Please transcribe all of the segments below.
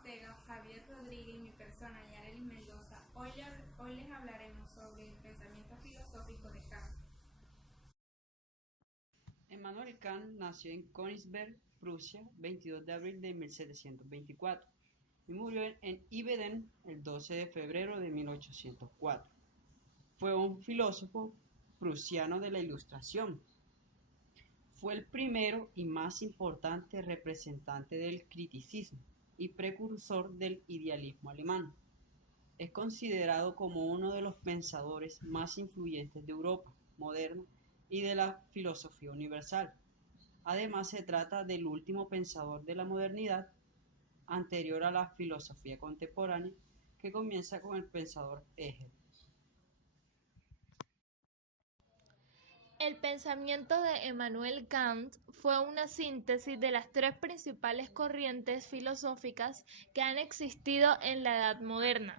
Ortega, Javier Rodríguez y mi persona, Yarelis Mendoza. Hoy les hablaremos sobre el pensamiento filosófico de Kant. Immanuel Kant nació en Königsberg, Prusia, 22 de abril de 1724 y murió en Ibeden el 12 de febrero de 1804. Fue un filósofo prusiano de la Ilustración. Fue el primero y más importante representante del criticismo y precursor del idealismo alemán. Es considerado como uno de los pensadores más influyentes de Europa moderna y de la filosofía universal. Además, se trata del último pensador de la modernidad, anterior a la filosofía contemporánea, que comienza con el pensador Hegel. El pensamiento de Immanuel Kant fue una síntesis de las tres principales corrientes filosóficas que han existido en la Edad Moderna: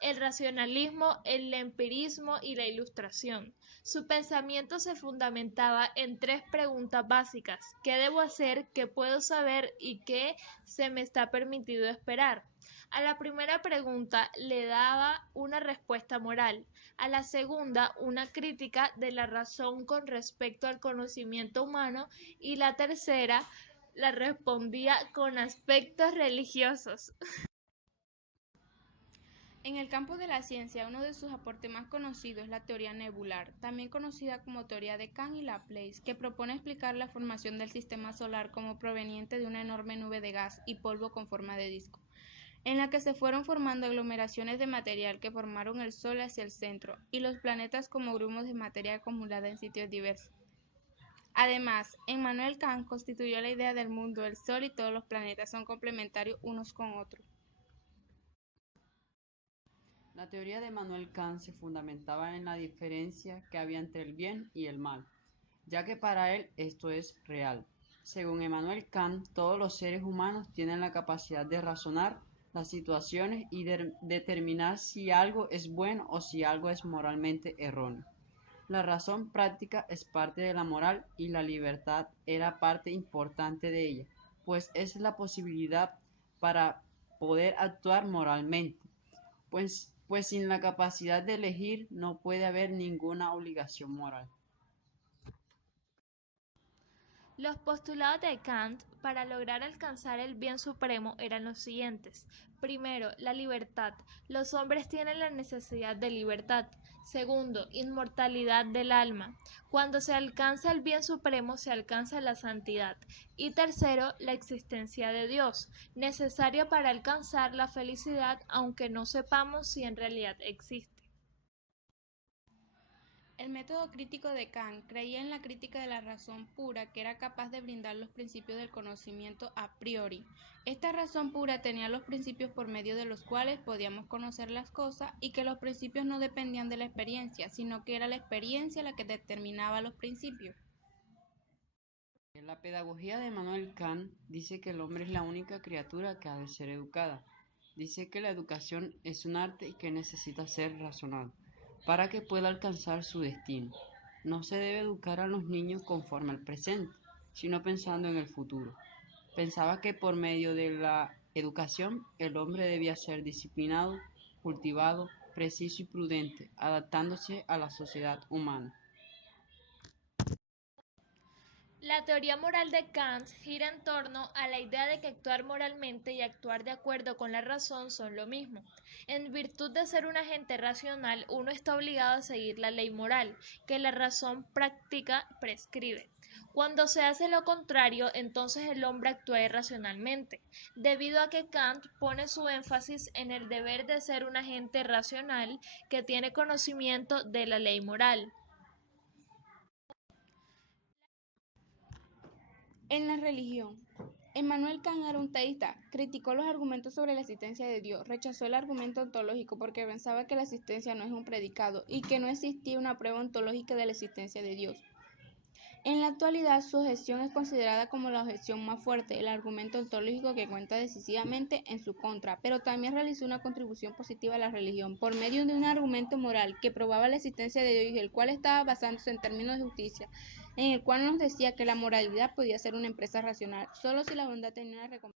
el racionalismo, el empirismo y la Ilustración. Su pensamiento se fundamentaba en tres preguntas básicas: ¿qué debo hacer? ¿Qué puedo saber? ¿Y qué se me está permitido esperar? A la primera pregunta le daba una respuesta moral, a la segunda una crítica de la razón con respecto al conocimiento humano y la tercera la respondía con aspectos religiosos. En el campo de la ciencia, uno de sus aportes más conocidos es la teoría nebular, también conocida como teoría de Kant y Laplace, que propone explicar la formación del sistema solar como proveniente de una enorme nube de gas y polvo con forma de disco, en la que se fueron formando aglomeraciones de material que formaron el Sol hacia el centro, y los planetas como grumos de materia acumulada en sitios diversos. Además, Immanuel Kant constituyó la idea del mundo, el Sol y todos los planetas son complementarios unos con otros. La teoría de Immanuel Kant se fundamentaba en la diferencia que había entre el bien y el mal, ya que para él esto es real. Según Immanuel Kant, todos los seres humanos tienen la capacidad de razonar las situaciones y de determinar si algo es bueno o si algo es moralmente erróneo. La razón práctica es parte de la moral y la libertad era parte importante de ella, pues es la posibilidad para poder actuar moralmente, pues sin la capacidad de elegir no puede haber ninguna obligación moral. Los postulados de Kant para lograr alcanzar el bien supremo eran los siguientes. Primero, la libertad. Los hombres tienen la necesidad de libertad. Segundo, inmortalidad del alma. Cuando se alcanza el bien supremo se alcanza la santidad. Y tercero, la existencia de Dios, necesaria para alcanzar la felicidad aunque no sepamos si en realidad existe. El método crítico de Kant creía en la crítica de la razón pura, que era capaz de brindar los principios del conocimiento a priori. Esta razón pura tenía los principios por medio de los cuales podíamos conocer las cosas, y que los principios no dependían de la experiencia, sino que era la experiencia la que determinaba los principios. La pedagogía de Immanuel Kant dice que el hombre es la única criatura que ha de ser educada. Dice que la educación es un arte y que necesita ser razonada para que pueda alcanzar su destino. No se debe educar a los niños conforme al presente, sino pensando en el futuro. Pensaba que por medio de la educación el hombre debía ser disciplinado, cultivado, preciso y prudente, adaptándose a la sociedad humana. La teoría moral de Kant gira en torno a la idea de que actuar moralmente y actuar de acuerdo con la razón son lo mismo. En virtud de ser un agente racional, uno está obligado a seguir la ley moral, que la razón práctica prescribe. Cuando se hace lo contrario, entonces el hombre actúa irracionalmente, debido a que Kant pone su énfasis en el deber de ser un agente racional que tiene conocimiento de la ley moral. En la religión, Immanuel Kant era un teísta, criticó los argumentos sobre la existencia de Dios, rechazó el argumento ontológico porque pensaba que la existencia no es un predicado y que no existía una prueba ontológica de la existencia de Dios. En la actualidad, su objeción es considerada como la objeción más fuerte, el argumento ontológico que cuenta decisivamente en su contra, pero también realizó una contribución positiva a la religión por medio de un argumento moral que probaba la existencia de Dios y el cual estaba basándose en términos de justicia, en el cual nos decía que la moralidad podía ser una empresa racional solo si la bondad tenía una recompensa.